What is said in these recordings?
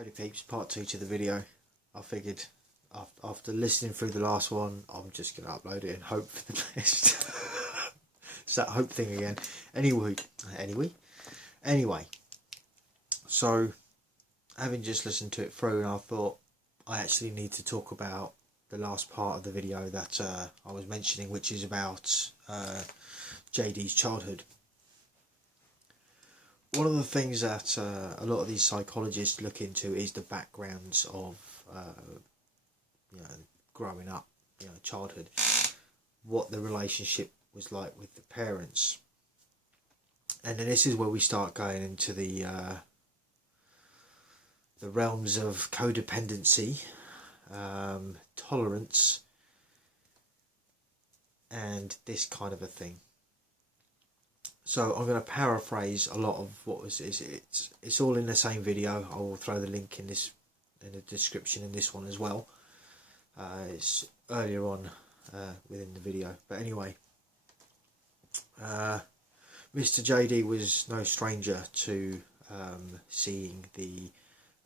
Howdy peeps, part 2 to the video. I figured after listening through the last one, I'm just going to upload it and hope for the best. It's that hope thing again. Anyway, so having just listened to it through, and I thought I actually need to talk about the last part of the video that I was mentioning, which is about JD's childhood. One of the things that a lot of these psychologists look into is the backgrounds of growing up, childhood, what the relationship was like with the parents, and then this is where we start going into the realms of codependency, tolerance, and this kind of a thing. So I'm going to paraphrase a lot of what was it's all in the same video. I will throw the link in the description in this one as well. It's earlier on within the video, but anyway, Mr. JD was no stranger to seeing the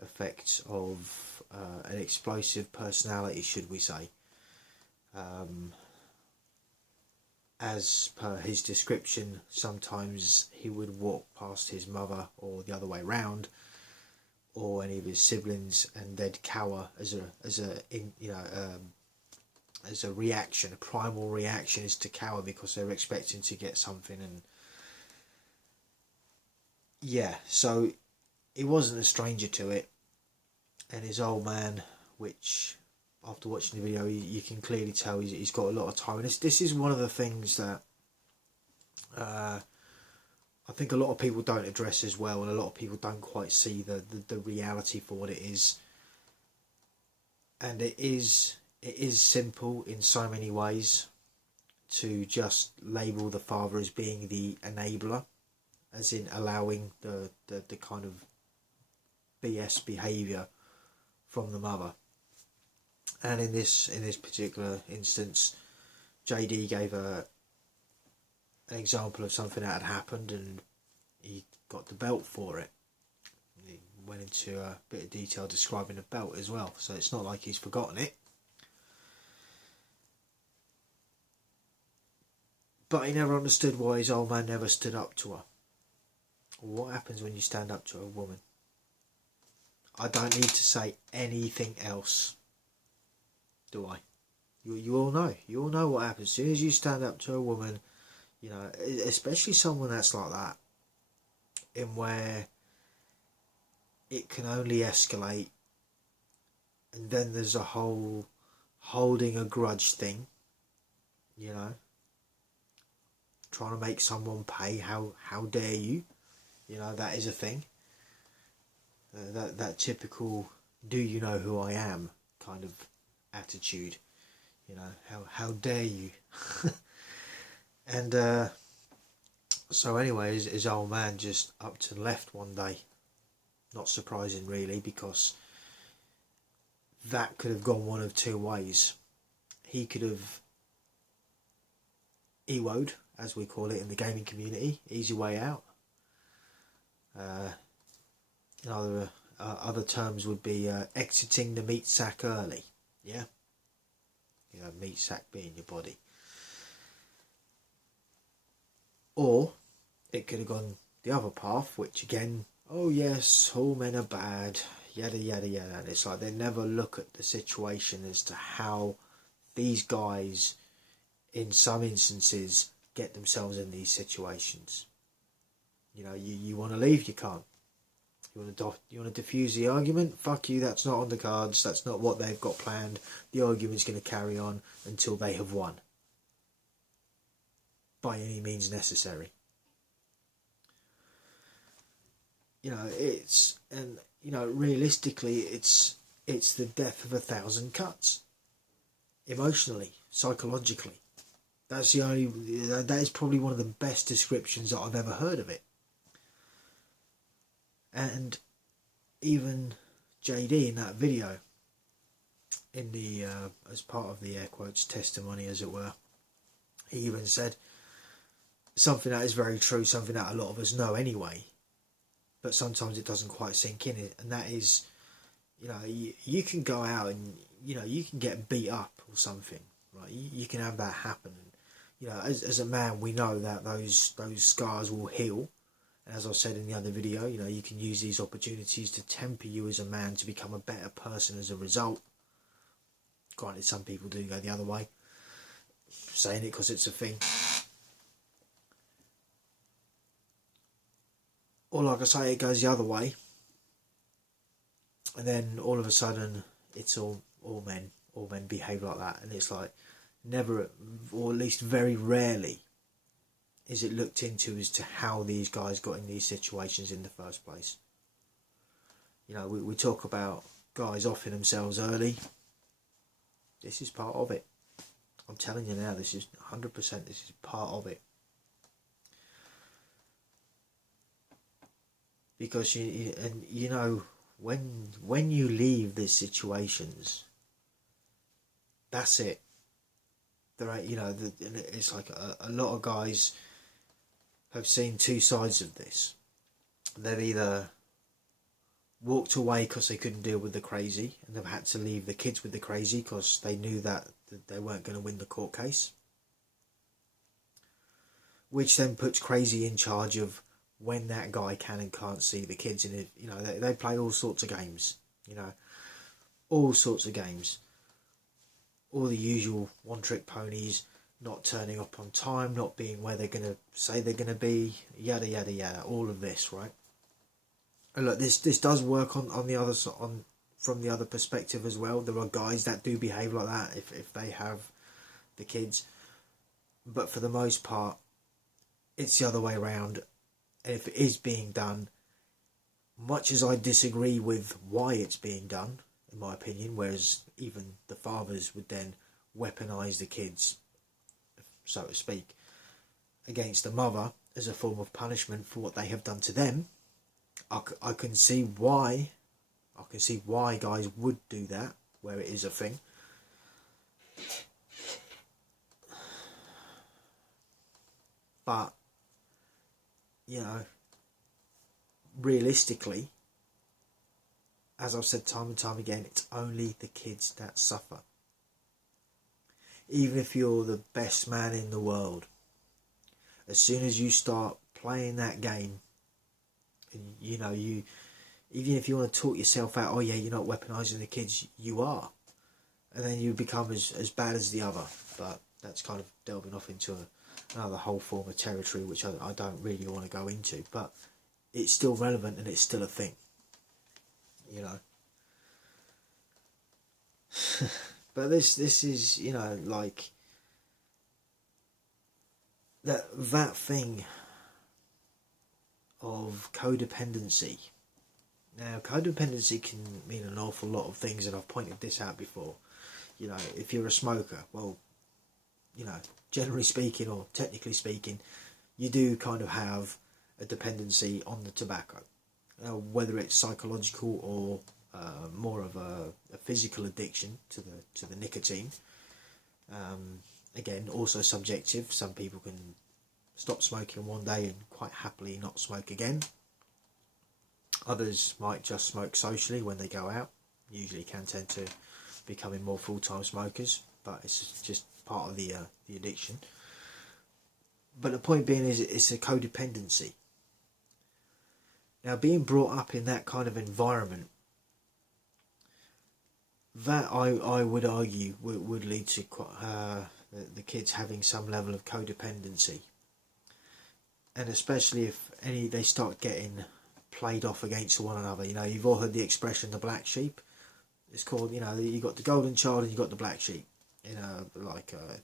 effects of an explosive personality, should we say. As per his description, sometimes he would walk past his mother or the other way round, or any of his siblings, and they'd cower as a reaction. A primal reaction is to cower because they're expecting to get something, and so he wasn't a stranger to it. And his old man, which, after watching the video, you can clearly tell he's got a lot of time. And this is one of the things that I think a lot of people don't address as well, and a lot of people don't quite see the reality for what it is. And it is simple in so many ways to just label the father as being the enabler, as in allowing the kind of BS behaviour from the mother. And in this particular instance, JD gave an example of something that had happened, and he got the belt for it. He went into a bit of detail describing the belt as well, so it's not like he's forgotten it. But he never understood why his old man never stood up to her. What happens when you stand up to a woman? I don't need to say anything else, do I? You all know. You all know what happens. As soon as you stand up to a woman, especially someone that's like that, in where it can only escalate, and then there's a whole holding a grudge thing, trying to make someone pay. How dare you? That is a thing. That typical "do you know who I am" kind of attitude. How dare you? And so anyway, his old man just upped and left one day. Not surprising really, because that could have gone one of two ways. He could have EWO'd, as we call it in the gaming community, easy way out. Other terms would be exiting the meat sack early. Yeah, meat sack being your body. Or it could have gone the other path, which again, oh yes, all men are bad, yada yada yada. And it's like they never look at the situation as to how these guys, in some instances, get themselves in these situations. You want to leave, you can't. You want to diffuse the argument? Fuck you, that's not on the cards, that's not what they've got planned. The argument's going to carry on until they have won, by any means necessary. Realistically, it's the death of 1,000 cuts. Emotionally, psychologically. That is probably one of the best descriptions that I've ever heard of it. And even JD in that video, in the as part of the air quotes testimony, as it were, he even said something that is very true, something that a lot of us know anyway, but sometimes it doesn't quite sink in, and that is You know, you can go out and, you know, you can get beat up or something, right? You can have that happen. And, you know, as a man, we know that those scars will heal. And as I said in the other video, you know, you can use these opportunities to temper you as a man to become a better person as a result. Granted, some people do go the other way, saying it because it's a thing. Or like I say, it goes the other way. And then all of a sudden, it's all men behave like that. And it's like, never, or at least very rarely, is it looked into as to how these guys got in these situations in the first place. You know, we talk about guys offing themselves early. This is part of it. I'm telling you now, this is 100%, this is part of it. Because you know, when you leave these situations, that's it. There are, you know, it's like a lot of guys have seen two sides of this. They've either walked away because they couldn't deal with the crazy, and they've had to leave the kids with the crazy because they knew that they weren't going to win the court case, which then puts crazy in charge of when that guy can and can't see the kids. And you know, they play all sorts of games, you know, all sorts of games, all the usual one-trick ponies, not turning up on time, not being where they're going to say they're going to be, yada yada yada, all of this, right? And look, this does work on the other from the other perspective as well. There are guys that do behave like that if they have the kids, but for the most part, it's the other way around. And if it is being done, much as I disagree with why it's being done, in my opinion, whereas even the fathers would then weaponise the kids, so to speak, against the mother as a form of punishment for what they have done to them, I can see why. I can see why guys would do that, where it is a thing. But, you know, realistically, as I've said time and time again, it's only the kids that suffer. Even if you're the best man in the world, as soon as you start playing that game, and you know, even if you want to talk yourself out, oh yeah, you're not weaponising the kids, you are. And then you become as bad as the other. But that's kind of delving off into another whole form of territory, which I don't really want to go into. But it's still relevant and it's still a thing. You know. But this is, you know, like that thing of codependency. Now, codependency can mean an awful lot of things, and I've pointed this out before. You know, if you're a smoker, well, you know, generally speaking, or technically speaking, you do kind of have a dependency on the tobacco. Whether it's psychological or more of a physical addiction to the nicotine. Again, also subjective. Some people can stop smoking one day and quite happily not smoke again. Others might just smoke socially when they go out. Usually can tend to becoming more full-time smokers, but it's just part of the addiction. But the point being is, it's a codependency. Now, being brought up in that kind of environment, that I would argue would lead to the kids having some level of codependency, and especially if they start getting played off against one another. You know, you've all heard the expression the black sheep. It's called, you know, you got the golden child and you got the black sheep. You know,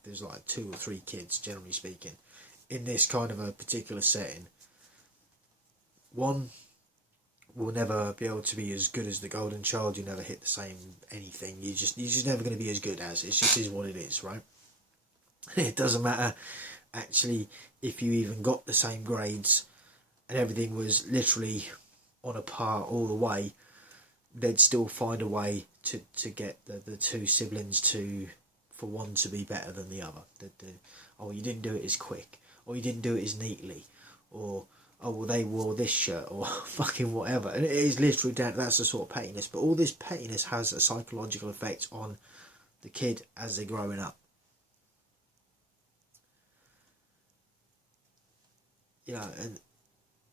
there's like 2 or 3 kids, generally speaking, in this kind of a particular setting. One will never be able to be as good as the golden child. You never hit the same anything. You're just never going to be as good as. It just is what it is, right? It doesn't matter actually if you even got the same grades and everything was literally on a par all the way. They'd still find a way to get the 2 siblings for one to be better than the other. Oh, you didn't do it as quick, or you didn't do it as neatly, or oh well, they wore this shirt or fucking whatever, and it is literally down. That's the sort of pettiness. But all this pettiness has a psychological effect on the kid as they're growing up. You know, and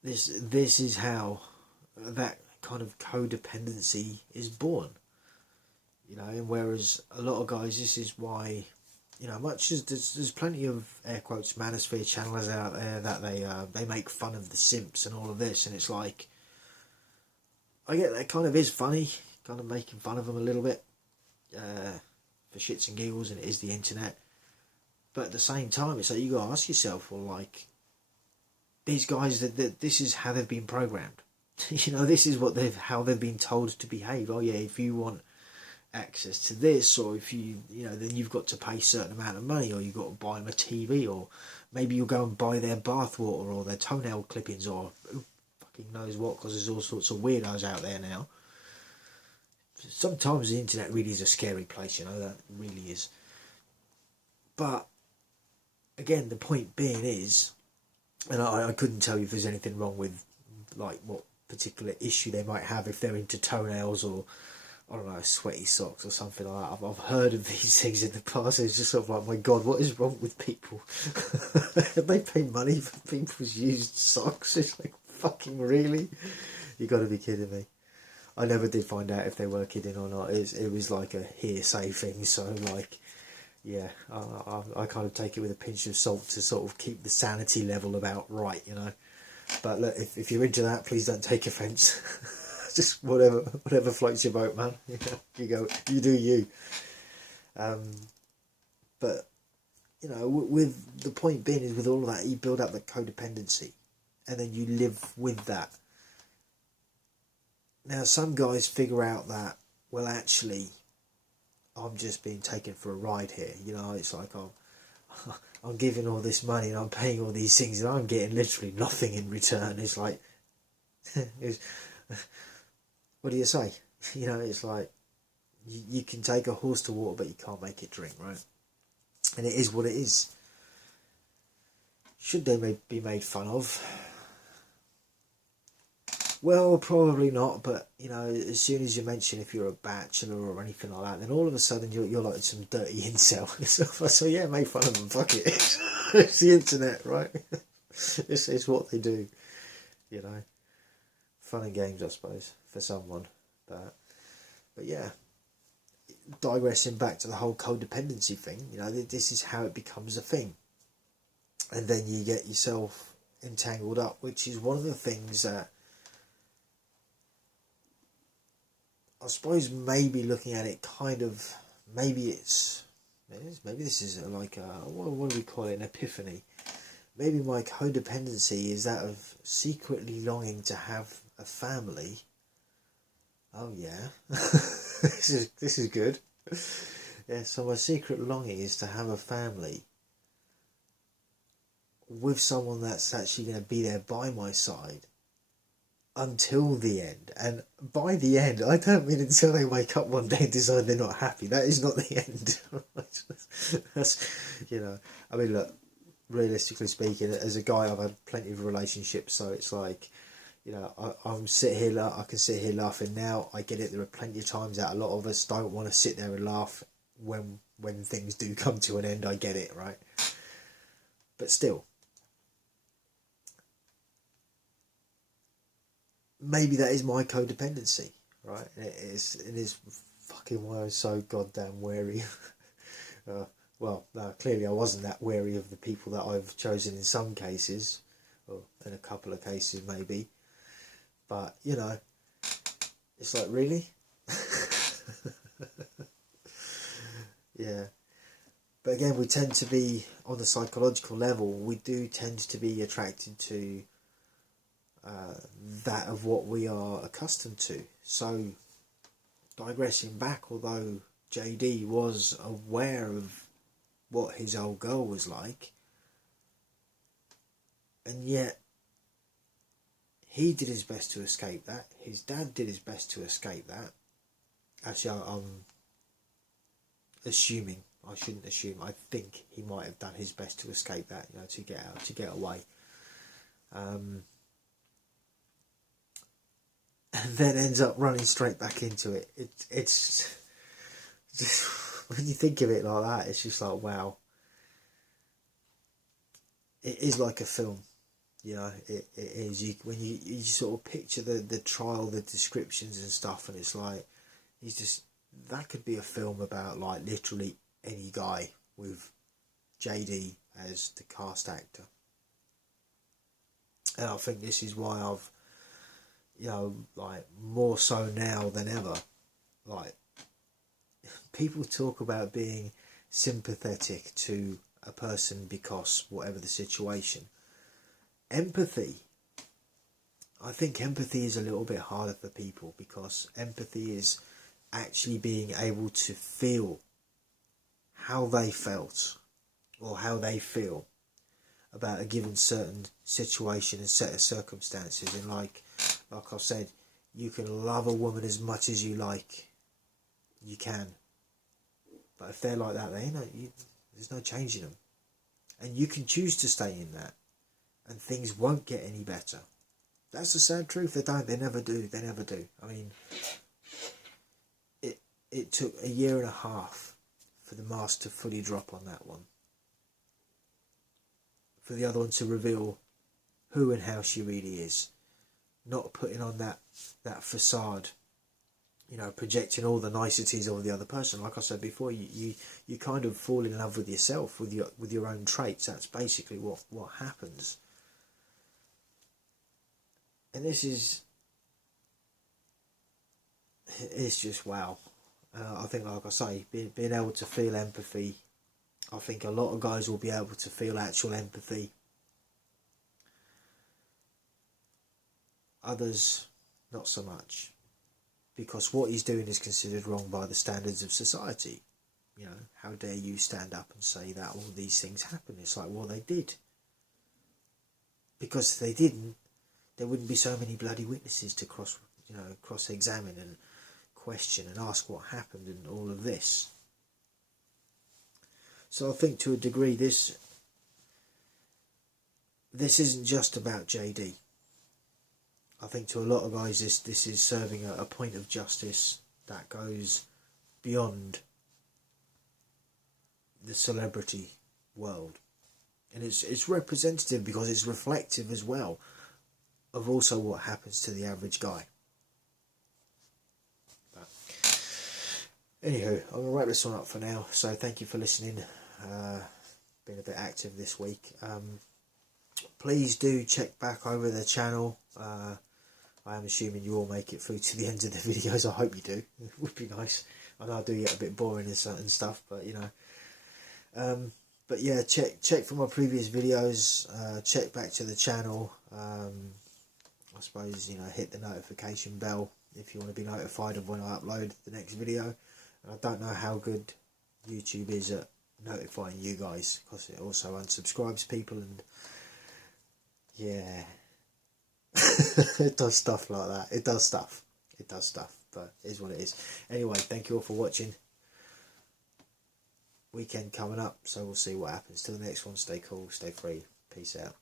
this is how that kind of codependency is born. You know, and whereas a lot of guys, this is why, you know, much as there's plenty of air quotes manosphere channelers out there that they make fun of the simps and all of this, and it's like, I get that kind of is funny, kind of making fun of them a little bit for shits and giggles, and it is the internet. But at the same time, it's like you got to ask yourself, well, like, these guys, that this is how they've been programmed. You know, this is what how they've been told to behave. Oh yeah, if you want access to this, or if you know, then you've got to pay a certain amount of money, or you've got to buy them a TV, or maybe you'll go and buy their bathwater or their toenail clippings, or who fucking knows what, because there's all sorts of weirdos out there now. Sometimes the internet really is a scary place, you know, that really is. But again, the point being is, and I couldn't tell you if there's anything wrong with, like, what particular issue they might have if they're into toenails, or I don't know, sweaty socks or something like that. I've heard of these things in the past. It's just sort of like, my God, what is wrong with people? They pay money for people's used socks. It's like, fucking really? You got to be kidding me. I never did find out if they were kidding or not. It was like a hearsay thing. So like, yeah, I kind of take it with a pinch of salt to sort of keep the sanity level about right, you know. But look, if you're into that, please don't take offence. Just whatever floats your boat, man. You go, you do you. But you know, with the point being is, with all of that, you build up the codependency, and then you live with that. Now, some guys figure out that, well, actually, I'm just being taken for a ride here. You know, it's like I'm giving all this money and I'm paying all these things and I'm getting literally nothing in return. It's like, what do you say? You know, it's like, you can take a horse to water, but you can't make it drink, right? And it is what it is. Should they be made fun of? Well, probably not, but, you know, as soon as you mention if you're a bachelor or anything like that, then all of a sudden you're like some dirty incel. So yeah, make fun of them, fuck it. It's the internet, right? It's what they do, you know. Fun and games, I suppose, for someone. But yeah, digressing back to the whole codependency thing, you know, this is how it becomes a thing. And then you get yourself entangled up, which is one of the things that, I suppose, maybe looking at it kind of, maybe this is like a, what do we call it, an epiphany. Maybe my codependency is that of secretly longing to have a family. Oh yeah, this is good. Yeah, so my secret longing is to have a family with someone that's actually going to be there by my side until the end. And by the end, I don't mean until they wake up one day and decide they're not happy. That is not the end. That's, you know, I mean, look, realistically speaking, as a guy, I've had plenty of relationships, so it's like, you know, I can sit here laughing now. I get it. There are plenty of times that a lot of us don't want to sit there and laugh when things do come to an end. I get it, right? But still, maybe that is my codependency, right? And it is fucking why I was so goddamn wary. Well, no, clearly I wasn't that wary of the people that I've chosen in some cases, or in a couple of cases maybe. But, you know, it's like, really? Yeah. But again, we tend to be, on the psychological level, we do tend to be attracted to that of what we are accustomed to. So, digressing back, although JD was aware of what his old girl was like, and yet he did his best to escape that. His dad did his best to escape that. Actually, I'm assuming, I shouldn't assume, I think he might have done his best to escape that, you know, to get out, to get away. and then ends up running straight back into it. It's just, when you think of it like that, it's just like, wow. It is like a film, you know. It is. When you sort of picture the trial, the descriptions and stuff, and it's like, he's just, that could be a film about like literally any guy with JD as the cast actor. And I think this is why I've, you know, like more so now than ever, like people talk about being sympathetic to a person because whatever the situation. Empathy. I think empathy is a little bit harder for people, because empathy is actually being able to feel how they felt or how they feel about a given certain situation and set of circumstances. And like I said, you can love a woman as much as you like. You can. But if they're like that, there's no changing them. And you can choose to stay in that, and things won't get any better. That's the sad truth. They don't. They never do. They never do. I mean, it took a year and a half for the mask to fully drop on that one. For the other one to reveal who and how she really is. Not putting on that facade, you know, projecting all the niceties of the other person. Like I said before, you kind of fall in love with yourself, with your own traits. That's basically what happens. And this is, it's just wow. I think, like I say, being able to feel empathy, I think a lot of guys will be able to feel actual empathy. Others, not so much. Because what he's doing is considered wrong by the standards of society. You know, how dare you stand up and say that all these things happen? It's like, well, they did. Because if they didn't, there wouldn't be so many bloody witnesses to cross-examine and question and ask what happened and all of this. So I think to a degree this isn't just about JD. I think to a lot of guys this is serving a point of justice that goes beyond the celebrity world. And it's representative because it's reflective as well of also what happens to the average guy. But anywho, I'm going to wrap this one up for now. So thank you for listening. Been a bit active this week. Please do check back over the channel. I am assuming you all make it through to the end of the videos. I hope you do. It would be nice. I know I do get a bit boring and certain stuff, but you know. But yeah, check for my previous videos. Check back to the channel. I suppose, you know, hit the notification bell if you want to be notified of when I upload the next video. And I don't know how good YouTube is at notifying you guys, because it also unsubscribes people, and yeah. It does stuff like that. It does stuff, but it is what it is. Anyway, thank you all for watching. Weekend coming up, so we'll see what happens. Till the next one, stay cool, stay free. Peace out.